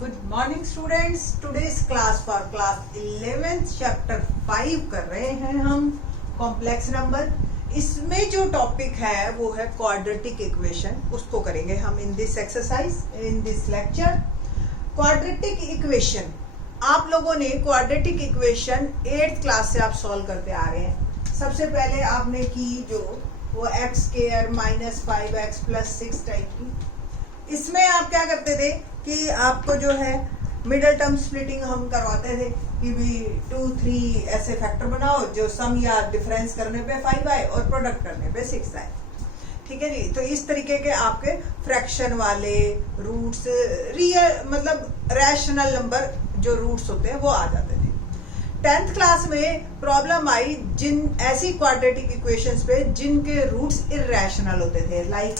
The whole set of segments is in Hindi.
Good morning students. Today's class for class 11th chapter 5 कर रहे हैं हम कॉम्प्लेक्स नंबर। इसमें जो टॉपिक है वो है क्वाड्रेटिक इक्वेशन, उसको करेंगे हम in this exercise, in this lecture. Quadratic equation आप लोगों ने क्वाड्रेटिक इक्वेशन 8th क्लास से आप सॉल्व करते आ रहे हैं। सबसे पहले आपने की जो वो x square minus 5x plus 6 type की। इसमें आप क्या करते थे कि आपको जो है मिडल टर्म स्प्लिटिंग हम करवाते थे कि भी 2, 3 ऐसे फैक्टर बनाओ जो सम या डिफरेंस करने पे 5 आए और प्रोडक्ट करने पे 6 आए। ठीक है जी। तो इस तरीके के आपके फ्रैक्शन वाले रूट्स, रियल मतलब रैशनल नंबर जो रूट्स होते हैं वो आ जाते थे। 10th क्लास में प्रॉब्लम आई जिन ऐसी क्वाड्रेटिक इक्वेशंस पे जिनके रूट्स इर्रेशनल होते थे, लाइक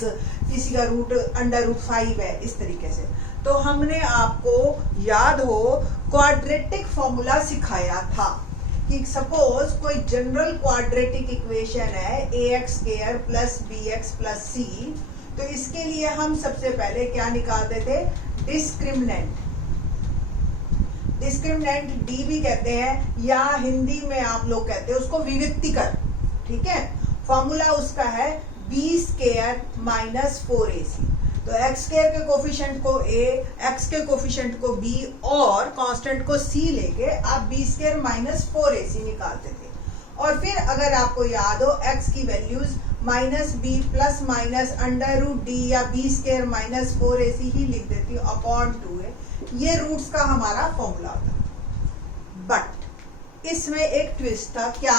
किसी का रूट √5 है, इस तरीके से। तो हमने आपको याद हो क्वाड्रेटिक फॉर्मूला सिखाया था कि सपोज कोई जनरल क्वाड्रेटिक इक्वेशन है ax² plus bx plus c, तो इसके लिए हम सबसे पहले क्या निकालते थे? डिस्क्रिमिनेंट। डिस्क्रिमिनेंट डी भी कहते हैं या हिंदी में आप लोग कहते हैं उसको विविक्तिकर। ठीक है। फॉर्मूला उसका है b² माइनस 4ac। तो x² के कोफिशिएंट को a, x के कोफिशिएंट को b और कांस्टेंट को c लेके आप b² माइनस 4ac निकालते थे। और फिर अगर आपको याद हो x की values minus b plus minus √d या b² माइनस 4ac ही लिख देती अपॉन 2a। ये रूट्स का हमारा फॉर्मूला था। बट इसमें एक ट्विस्ट था, क्या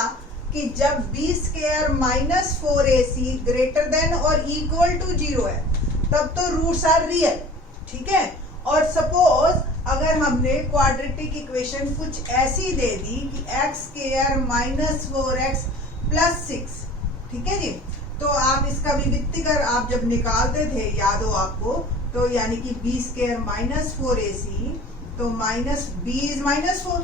कि जब b² minus 4ac greater than और इक्वल टू 0 है तब तो रूट्स आर रियल। ठीक है। और सपोज अगर हमने क्वाड्रेटिक इक्वेशन कुछ ऐसी दे दी कि x² माइनस 4x प्लस 6, ठीक है जी, तो आप इसका विविक्तिकर आप जब निकालते थे, याद हो आपको, तो यानी कि b² माइनस 4ac, तो minus b is minus 4,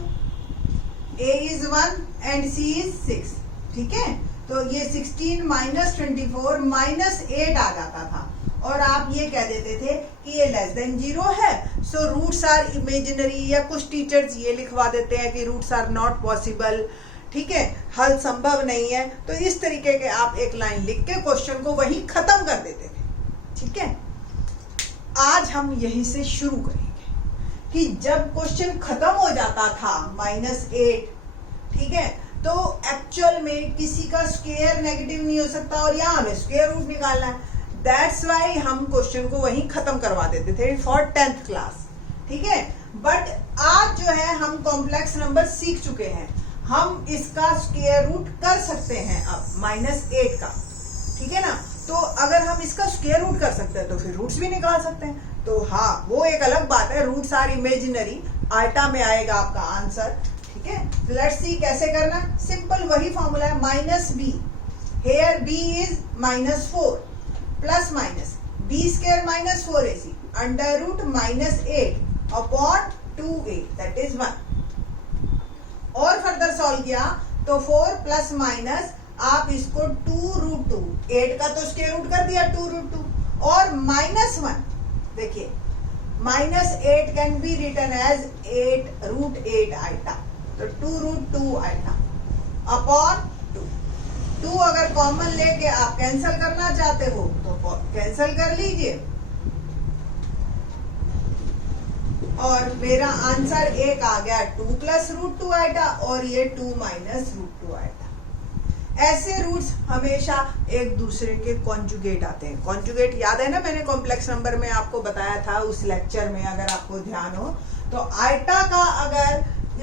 a is 1 and c is 6। ठीक है। तो ये 16 माइनस 24 माइनस 8 आ जाता था और आप ये कह देते थे कि ये लेस देन 0 है, सो रूट्स आर इमेजिनरी, या कुछ टीचर्स ये लिखवा देते हैं कि रूट्स आर नॉट पॉसिबल। ठीक है, हल संभव नहीं है। तो इस तरीके के आप एक लाइन लिख के क्वेश्चन को वहीं खत्म कर देते थे। ठीक है। आज हम यहीं से शुरू करेंगे कि जब क्वेश्चन खत्म हो जाता था -8, ठीक है, तो एक्चुअल में किसी का स्क्वायर नेगेटिव नहीं हो सकता और यहाँ हमें स्क्वायर रूट निकालना है। दैट्स वाई हम क्वेश्चन को वहीं खत्म करवा देते थे फॉर 10th क्लास। ठीक है। बट आज जो है हम कॉम्प्लेक्स नंबर सीख चुके हैं, हम इसका स्क्वायर रूट कर सकते हैं अब -8 का। ठीक है ना। तो अगर हम इसका स्क्वायर रूट कर सकते हैं तो फिर रूट्स भी निकाल सकते हैं। तो हाँ, वो एक अलग बात है, रूट्स आर इमेजिनरी, आइटा में आएगा आपका आंसर। ठीक है। लेट्स सी कैसे करना। सिंपल वही फॉर्मूला है -b, here b is -4 plus minus b² minus 4ac √-8 upon 2a, that is 1। और फर्दर सॉल्व किया तो 4 प्लस माइनस आप इसको 2√2, 8 का तो स्क्वायर रूट कर दिया 2√2 और -1। देखिए -8 can be written as 8√8 iota, तो 2√2 आइटा अपॉन 2 अगर कॉमन लेके आप कैंसिल करना चाहते हो तो कैंसिल कर लीजिए और मेरा आंसर एक आ गया 2 प्लस √2 आइटा और ये 2 माइनस √2 आइटा। ऐसे रूट्स हमेशा एक दूसरे के कॉन्जुगेट आते हैं। कॉन्जुगेट याद है ना, मैंने कॉम्प्लेक्स नंबर में आपको बताया था उस लेक्चर में, अगर आपको ध्यान हो तो आइटा का अगर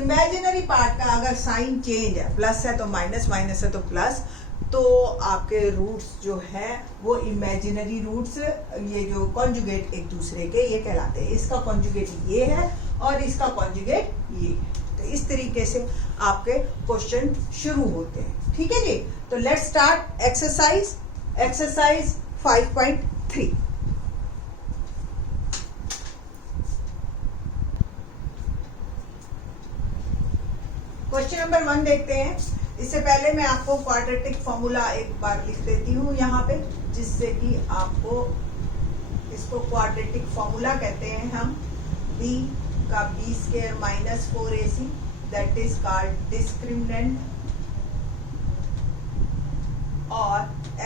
इमेजिनरी पार्ट का अगर साइन चेंज है, प्लस है तो माइनस, माइनस है तो प्लस, तो आपके रूट्स जो है वो इमेजिनरी रूट्स, ये जो कॉन्जुगेट एक दूसरे के ये कहलाते हैं। इसका कॉन्जुगेट ये है और इसका कॉन्जुगेट ये है। तो इस तरीके से आपके क्वेश्चन शुरू होते हैं। ठीक है जी। तो let's start exercise 5.3। Question number 1 देखते हैं। इससे पहले मैं आपको क्वाड्रेटिक फॉर्मूला एक बार लिख देती हूँ यहाँ पे, जिससे कि आपको इसको क्वाड्रेटिक फॉर्मूला कहते हैं हम। d का b square minus 4ac, that is called discriminant, और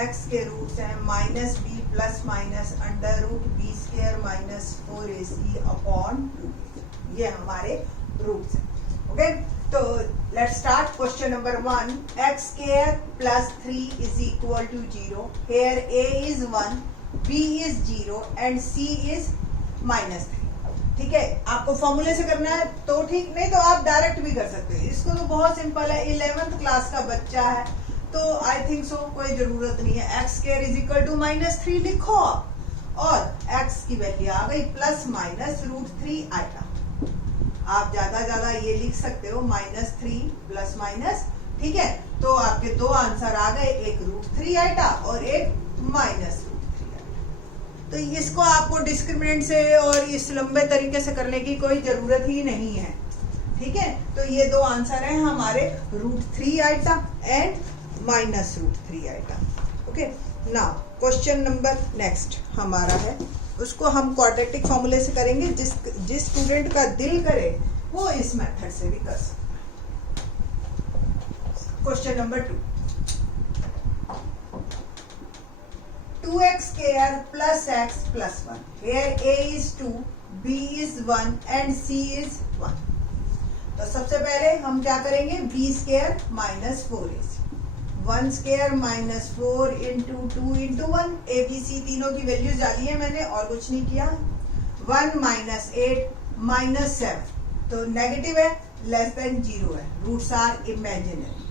x के रूट्स हैं minus B plus minus under root B square minus 4ac upon 2, ये हमारे रूट्स हैं। ओके, तो let's start question number 1। x square plus 3 is equal to 0, here a is 1, b is 0 and c is minus 3। ठीक है, आपको फॉर्मूले से करना है तो ठीक, नहीं तो आप डायरेक्ट भी कर सकते हैं। इसको तो बहुत सिंपल है, 11th क्लास का बच्चा है तो आई थिंक सो कोई जरूरत नहीं है। X square is equal to minus 3 लिखो आप, और एक्स की वैल्यू आ गई प्लस माइनस रूट 3 आएगा। आप ज्यादा ये लिख सकते हो माइनस 3 प्लस माइनस, ठीक है। तो आपके दो आंसर आ गए, एक रूट 3 आएगा और एक माइनस रूट 3 आएगा। तो इसको आपको डिस्क्रिमिनेंट से और इस लंबे तरीके से करने की कोई जरूरत ही नहीं है, ठीक है। तो ये दो आंसर हैं हमारे, रूट 3 आएगा एंड माइनस रूट 3 आएगा। Okay, now question number next हमारा है, उसको हम क्वाड्रेटिक फॉर्मूले से करेंगे। जिस स्टूडेंट का दिल करे वो इस मेथड से भी कर सकता है। क्वेश्चन नंबर 2, 2x स्क्वायर plus x plus 1, here a is 2, b is 1 and c is 1। तो सबसे पहले हम क्या करेंगे, b square minus 4ac, 1 square minus 4 into 2 into 1, A B C तीनों की वैल्यूज डाली है मैंने और कुछ नहीं किया। 1 माइनस 8 माइनस 7, तो नेगेटिव है, लेस देन 0 है, रूट्स आर इमेजिनरी।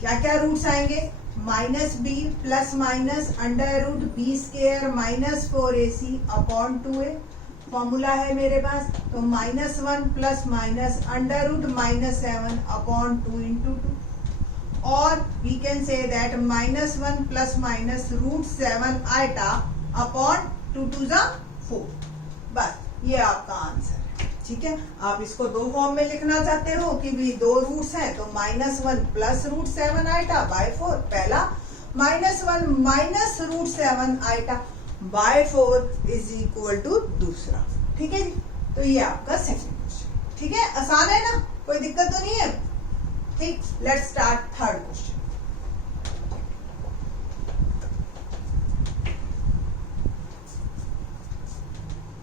क्या क्या रूट्स आएंगे, minus B plus minus under root B square minus 4ac upon 2a। Formula है मेरे पास, तो minus 1 plus minus under root minus 7 upon 2 into 2, और we can say that minus 1 plus minus root 7 iota upon 2 two ज़ा 4। बस ये आपका आंसर है, ठीक है। आप इसको दो फॉर्म में लिखना चाहते हो कि भी दो रूट्स हैं, तो minus 1 plus root 7 iota by 4 पहला, minus 1 minus root 7 iota by 4 is equal to दूसरा, ठीक है जी। तो ये आपका सेकंड क्वेश्चन, ठीक है, आसान है ना, कोई दिक्कत तो नहीं है, ठीक। Let's start third question.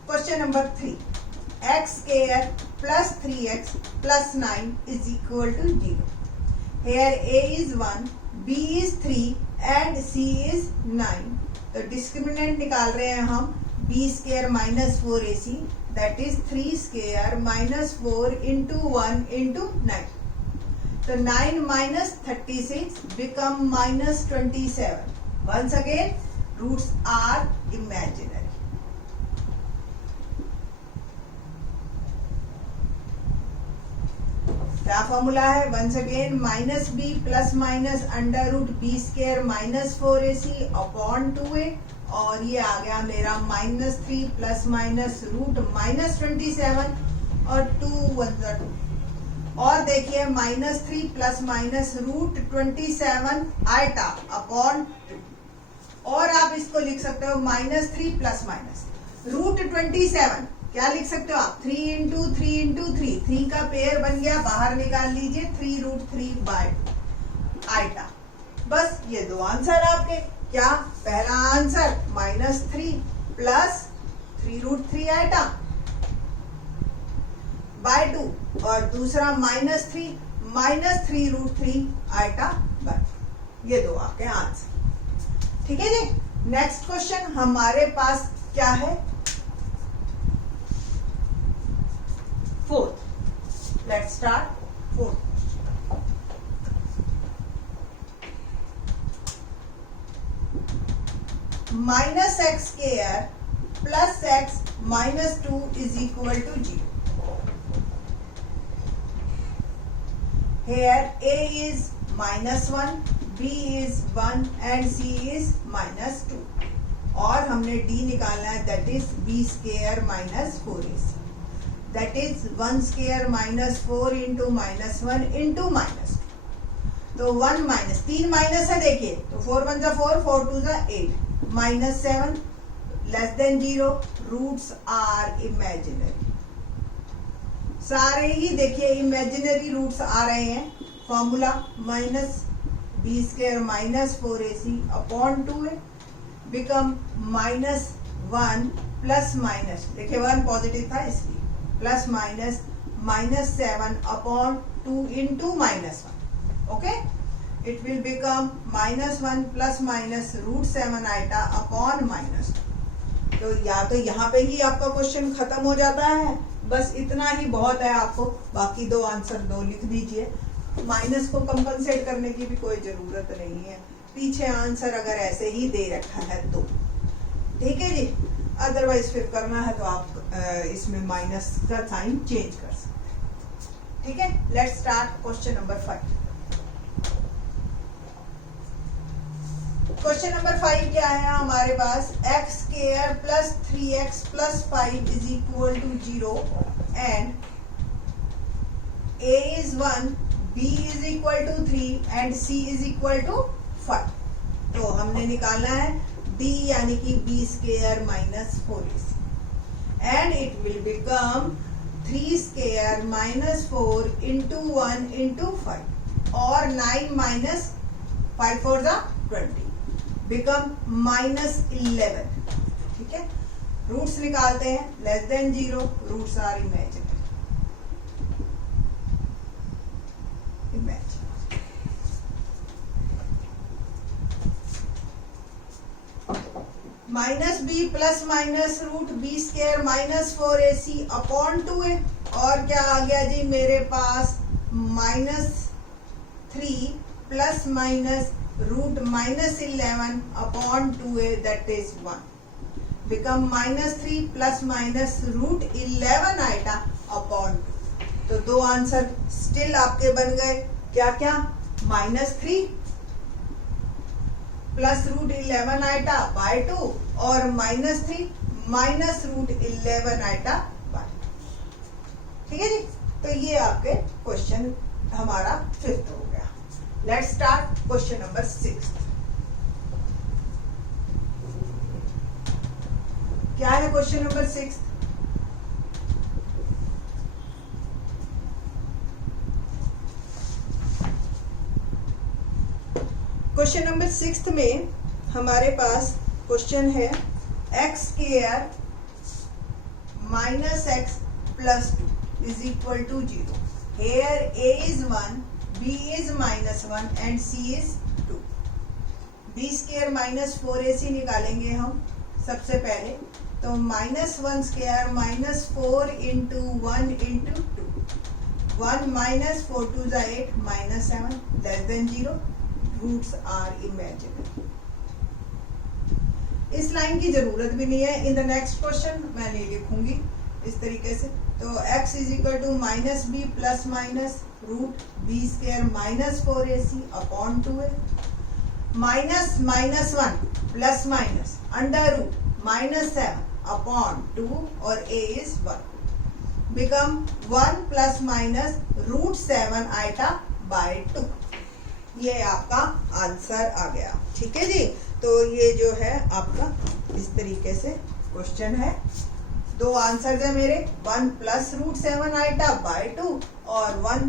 Question number 3, x square plus 3x plus 9 is equal to 0, here a is 1, b is 3 and c is 9। तो डिस्क्रिमिनेंट निकाल रहे हैं हम, b square minus 4ac, that is 3 square minus 4 into 1 into 9। तो 9 minus 36 become minus 27। Once again roots are imaginary. क्या फॉर्मूला है, once again minus B plus minus under root B square minus 4ac upon 2a, और ये आ गया मेरा minus 3 plus minus root minus 27 और 2 1 2। और देखिए minus 3 plus minus root 27 iota upon 2, और आप इसको लिख सकते हो माइनस 3 प्लस माइनस रूट 27, क्या लिख सकते हो आप, 3 इंटू 3 इंटू 3, 3 का पेयर बन गया, बाहर निकाल लीजिए 3 रूट 3 बाय 2 आइटा। बस ये दो आंसर आपके, क्या पहला answer minus 3 plus 3 root 3 iota by 2, और दूसरा माइनस 3 रूट 3 आइटा बाय 2। ये दो आपके आंसर, ठीक है जी। नेक्स्ट क्वेश्चन हमारे पास क्या है, fourth. Let's start fourth. Minus x square plus x minus 2 is equal to 0। Here a is minus 1, b is 1 and c is minus 2, और हमने d निकालना है, that is b square minus 4ac, that is 1 square minus 4 into minus 1 into minus 2। तो 1 माइनस 3 माइनस है, देखिए तो 4 1 जा 4, 4 2 जा 8, minus 7 less than 0, roots are imaginary. सारे ही देखिए इमेजिनरी रूट्स आ रहे हैं। Formula minus b square minus 4ac upon 2a become minus 1 plus minus, देखिए 1 पॉजिटिव था इसलिए, plus minus minus 7 upon 2 into minus 1। Okay, it will become minus 1 plus minus root 7 iota upon minus 2। तो या तो यहाँ पे ही आपका क्वेश्चन खत्म हो जाता है, बस इतना ही बहुत है आपको, बाकी दो आंसर दो लिख दीजिए। माइनस को कंपनसेट करने की भी कोई जरूरत नहीं है, पीछे आंसर अगर ऐसे ही दे रखा है तो ठीक है जी। अदरवाइज फिर करना है तो आप इसमें माइनस का साइन चेंज कर सकते हैं। ठीक है, let's start question number 5। Question number 5 क्या है हमारे पास, x square plus 3x plus 5 is equal to 0 and a is 1, b is equal to 3 and c is equal to 5। तो हमने निकालना है d यानी कि b square minus 4ac and it will become 3 square minus 4 into 1 into 5 और 9 माइनस 5 4 जा 20 बिकम माइनस 11। ठीक है, रूट्स निकालते हैं, less than 0, roots are imaginary. Minus B plus minus root B square minus 4ac upon 2a और क्या आ गया जी मेरे पास minus 3 plus minus root minus 11 upon 2a that is 1 become minus 3 plus minus root 11 iota upon 2। तो दो आंसर स्टिल आपके बन गए, क्या क्या, minus 3 plus root 11 iota by 2 और minus 3 minus root 11 iota by. ठीक है जी, तो ये आपके क्वेश्चन हमारा 5th हो गया। Let's start question number 6। क्या है क्वेश्चन नंबर 6? क्वेश्चन नंबर 6 में हमारे पास क्वेश्चन है x square minus x plus 2 is equal to 0। Here a is 1, b is minus 1 and c is 2। b square minus 4ac निकालेंगे हम सबसे पहले, तो minus 1 square minus 4 into 1 into 2, 1 minus 4 2 जा 8 minus 7 less than 0, roots are imaginary. इस लाइन की जरूरत भी नहीं है, इन द नेक्स्ट क्वेश्चन मैं नहीं लिखूंगी इस तरीके से। तो x is equal to minus B plus minus root B square minus 4ac upon 2a minus minus 1 plus minus under root minus 7 upon 2 और a is 1 become 1 plus minus root 7 iota by 2। ये आपका आंसर आ गया। ठीक है जी, तो ये जो है आपका इस तरीके से क्वेश्चन है। दो आंसर है मेरे, 1 प्लस रूट 7 आइटा बाय 2 और 1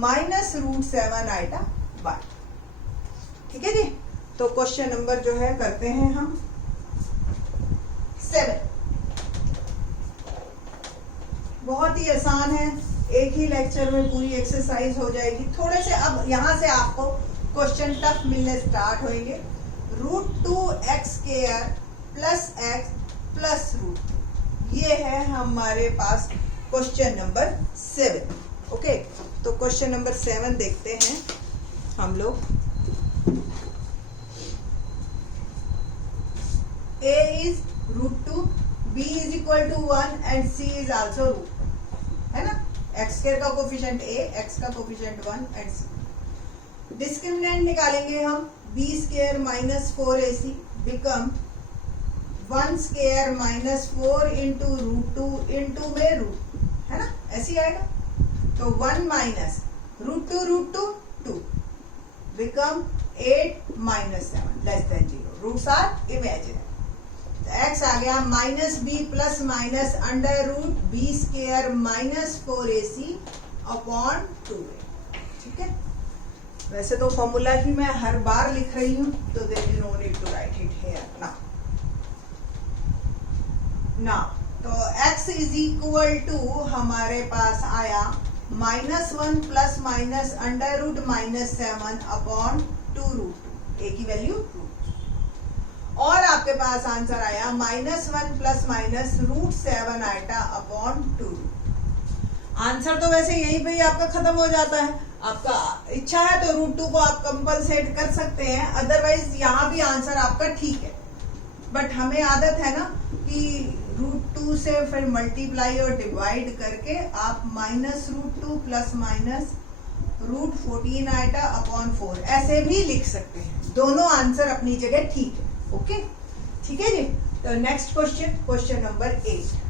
माइनस रूट 7 आइटा बाय। ठीक है जी, तो क्वेश्चन नंबर जो है करते हैं हम 7। बहुत ही आसान है, एक ही लेक्चर में पूरी एक्सरसाइज हो जाएगी। थोड़े से अब यहाँ से आपको क्वेश्चन टफ मिलने स्टार्ट होंगे। रूट 2x स्क्वायर प्लस x प्लस रूट, ये है हमारे पास क्वेश्चन नंबर 7। ओके, तो क्वेश्चन नंबर 7 देखते हैं हम लोग। a is root 2, b is equal to 1 and c is also root, है ना। x स्क्वायर का कोफिशिएंट a, x का कोफिशिएंट 1 एंड c। डिस्क्रिमिनेंट निकालेंगे हम, b square minus 4ac become 1 square minus 4 into root 2 into में रूट, है ना, ऐसे आएगा। तो 1 minus root 2 become 8 minus 7 less than 0, roots are imaginary. X आ गया minus B plus minus under root B square minus 4ac upon 2a। ठीक है, वैसे तो फॉर्मूला ही मैं हर बार लिख रही हूं, तो there is no need to write it here now. तो x इज इक्वल टू हमारे पास आया -1 plus minus under root -7 upon 2 root a की वैल्यू 2, और आपके पास आंसर आया -1 plus minus root 7 iota upon 2। Answer तो वैसे यहीं पे ही आपका खत्म हो जाता है। आपका इच्छा है तो रूट 2 को आप कंपलसेट कर सकते हैं, अदरवाइज यहाँ भी आंसर आपका ठीक है। बट हमें आदत है ना कि रूट 2 से फिर मल्टीप्लाई और डिवाइड करके आप -√2 plus minus root 14 iota upon 4 ऐसे भी लिख सकते हैं। दोनों आंसर अपनी जगह ठीक है। ओके, ठीक है जी। तो next question, question number 8।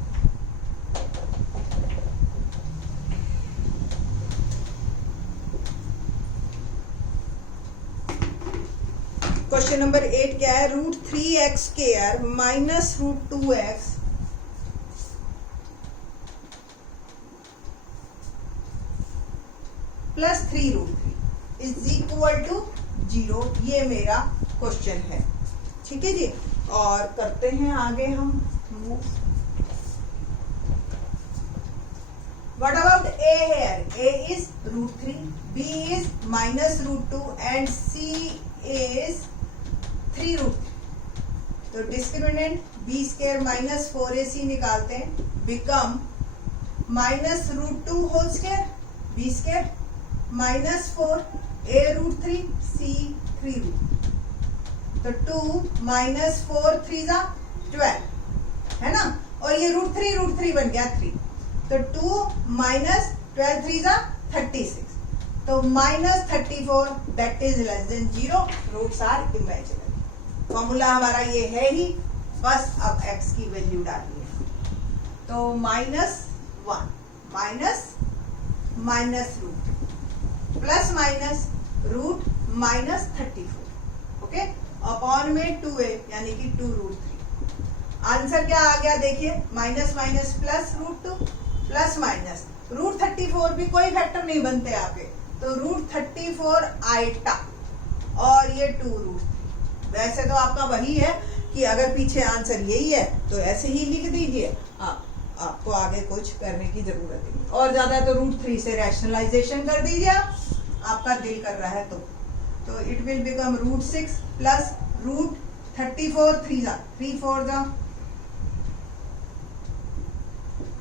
Question number 8 क्या है? √3x² minus √2x plus 3√3 is equal to 0। ये मेरा क्वेश्चन है। ठीक है जी, और करते हैं आगे हम move. What about a here? a is √3, b is -√2 and c is 3√3। तो डिस्क्रिमिनेंट b² माइनस 4ac निकालते हैं, become -√2 whole square b² minus 4 a√3 c 3√3। तो 2 माइनस 4 3 12 है ना, और ये √3 बन गया 3। तो 2 माइनस 12 3 36। तो -34 that is less than 0। Roots are imaginary. Formula हमारा ये है ही, बस अब x की वैल्यू डालिए। तो -1 minus root plus minus root -34, okay, upon में 2a यानी कि 2√3। आंसर क्या आ गया देखिए, minus minus plus √2 plus minus √34 भी कोई फैक्टर नहीं बनते आपके, तो √34 आइटा और ये 2√3। वैसे तो आपका वही है कि अगर पीछे आंसर यही है तो ऐसे ही लिख दीजिए, आपको आगे कुछ करने की जरूरत नहीं। और ज्यादा तो √3 से रैशनलाइजेशन कर दीजिए आपका दिल कर रहा है तो इट विल बिकम √6 प्लस √34 3 4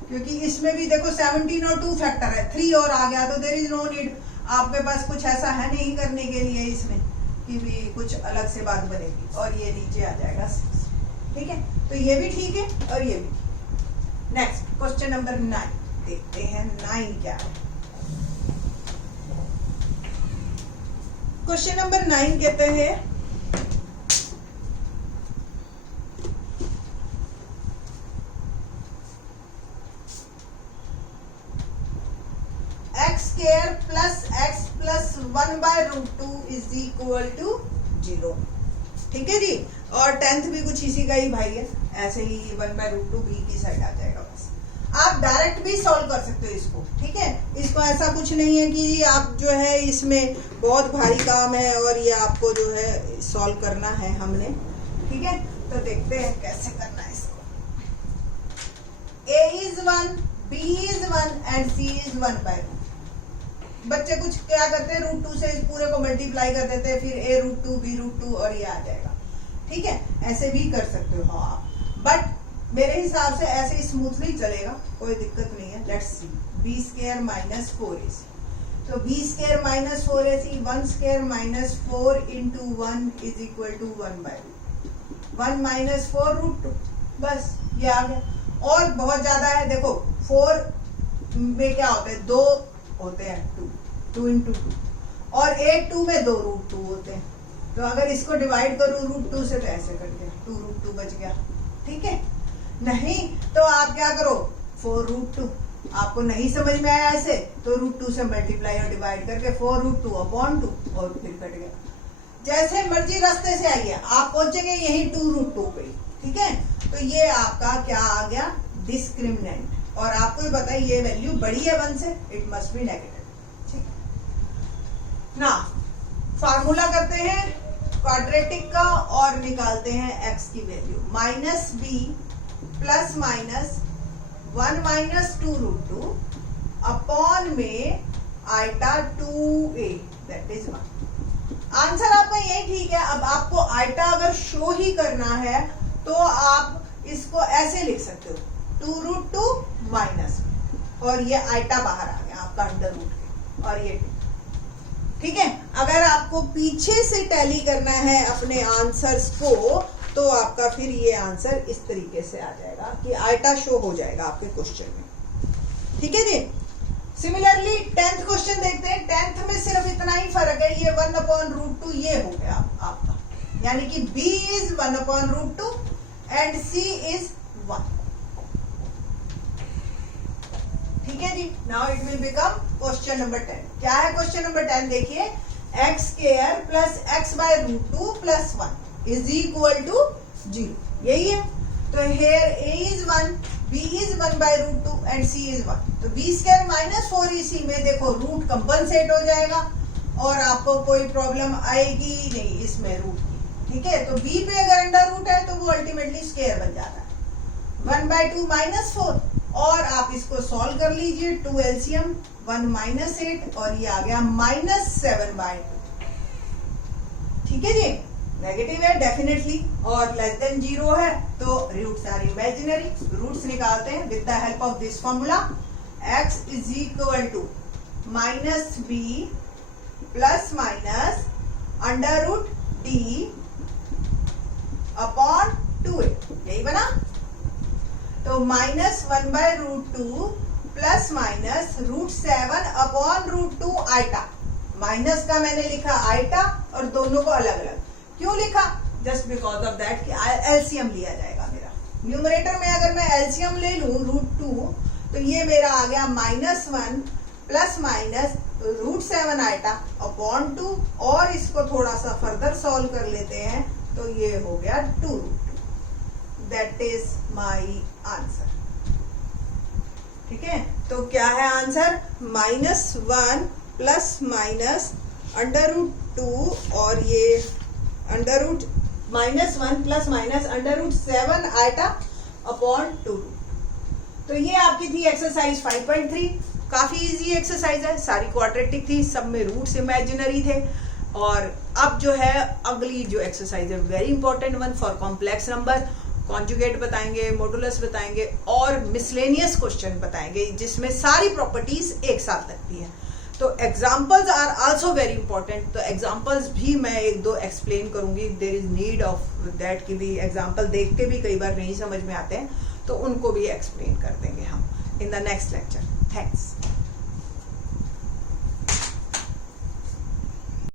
क्योंकि इसमें भी देखो 17 और 2 फैक्टर है, 3 और आ गया तो देयर इज नो नीड, आपके पास कुछ ऐसा है नहीं करने के लिए इसमें कि भी कुछ अलग से बात बनेगी, और ये नीचे आ जाएगा 6। ठीक है, तो ये भी ठीक है और ये भी ठीक। नेक्स्ट क्वेश्चन नंबर 9 देखते हैं 9 क्या है। क्वेश्चन नंबर 9 कहते हैं x² plus x plus 1/√2 is equal to 0। ठीक है जी, और 10th भी कुछ इसी का ही भाई है, ऐसे ही 1/√2 b की साइड आ जाएगा। बस आप डायरेक्ट भी सॉल्व कर सकते हो इसको। ठीक है, इसको ऐसा कुछ नहीं है कि आप जो है इसमें बहुत भारी काम है और ये आपको जो है सॉल्व करना है हमने। ठीक है, तो देखते हैं कैसे करना है इसको। a is 1, b is 1 and c is 1/√2। बच्चे कुछ क्या करते हैं, √2 से इस पूरे को मल्टीप्लाई कर देते हैं, फिर a√2 b√2 और ये आ जाएगा। ठीक है, ऐसे भी कर सकते हो हाँ आप, बट मेरे हिसाब से ऐसे ही स्मूथली चलेगा, कोई दिक्कत नहीं है। Let's see, b² minus 4ac। तो b² minus 4ac 1² minus 4 into 1 is equal to 1/√2। 1 minus 4√2, बस ये आ गया। और बहुत ज्यादा है, देखो 4 में क्या होता है, 2 होते हैं, 2 इंटू 2, और 2 में 2 √2 होते हैं। तो अगर इसको डिवाइड करूं √2 से तो ऐसे करके 2√2 बच गया। ठीक है, नहीं तो आप क्या करो, 4√2। आपको नहीं समझ में आया ऐसे तो √2 से मल्टीप्लाई और डिवाइड करके 4√2 अपॉन 2 और फिर कट गया। जैसे मर्जी रास्ते से आइए, आप पहुंचेंगे यही 2√2 पे, ठीक है। तो ये आपका क्या आ गया, डिस्क्रिमिनेंट, और आपको भी पता है ये वैल्यू बड़ी है 1 से, इट मस्ट बी नेगेटिव, ठीक ना। फार्मूला करते हैं क्वाड्रेटिक का और निकालते हैं x की value, -b plus minus 1 minus 2√2 upon में iota 2a that is 1। Answer आपका यही ठीक है। अब आपको आइटा अगर शो ही करना है तो आप इसको ऐसे लिख सकते हो, 2√2 माइनस, और ये आइटा बाहर आ गया आपका अंडर रूट के, और ये 2, ठीक है। अगर आपको पीछे से टैली करना है अपने आंसर्स को तो आपका फिर ये आंसर इस तरीके से आ जाएगा कि आइटा शो हो जाएगा आपके क्वेश्चन में, ठीक है जी। सिमिलरली 10th क्वेश्चन देखते हैं। 10th में सिर्फ इतना ही फर्क है, ये 1/√2 ये हो गया आपका, यानी कि b is 1/√2 and c is 1, ठीक है जी। Now it will become question number 10। क्या है क्वेश्चन नंबर 10? देखिए, x² plus x/√2 plus 1 is equal to 0, यही है। तो here a is 1, b is 1/√2 and c is 1। तो b² माइनस 4ac में देखो रूट कंपनसेट हो जाएगा और आपको कोई प्रॉब्लम आएगी नहीं इसमें रूट की, ठीक है। तो b पे अगर अंडर रूट है तो वो अल्टीमेटली स्क्वायर बन जाता है, 1/2 माइनस 4, और आप इसको सॉल्व कर लीजिए, 2 एलसीएम 1 माइनस 8 और ये आ गया -7/2, ठीक है जी। नेगेटिव है डेफिनेटली और लेस देन 0 है तो रूट्स आर इमेजिनरी। रूट्स निकालते हैं with the help of this formula, x is equal to -b plus minus √d upon 2a, यही बना। तो -1/√2 plus minus √7 upon √2 iota, minus का मैंने लिखा आइटा और दोनों को अलग अलग क्यों लिखा, जस्ट बिकॉज ऑफ दैट कि एलसीएम लिया जाएगा मेरा। न्यूमरेटर में अगर मैं एलसीएम ले लूं √2 तो ये मेरा आ गया -1 प्लस माइनस √7 आइटा अपॉन 2, और इसको थोड़ा सा फर्दर सॉल्व कर लेते हैं तो ये हो गया 2√2, दैट इज माई आंसर, ठीक है। तो क्या है आंसर? -1 प्लस माइनस √2 और ये √1 प्लस माइनस √7 आइटा अपॉन 2। तो ये आपकी थी एक्सरसाइज 5.3। काफी इजी एक्सरसाइज है, सारी क्वाड्रेटिक थी, सब में रूट्स इमेजिनरी थे। और अब जो है अगली जो एक्सरसाइज है very important one for complex number, conjugate बताएंगे, मॉडुलस बताएंगे और मिसलेनियस क्वेश्चन बताएंगे जिसमें सारी प्रॉपर्टीज एक साथ लगती है। तो examples are also very important, तो एग्जाम्पल्स भी मैं 1-2 एक्सप्लेन करूंगी। There is need of that कि भी एग्जाम्पल देख के भी कई बार नहीं समझ में आते हैं तो उनको भी एक्सप्लेन कर देंगे हम in the next lecture. Thanks.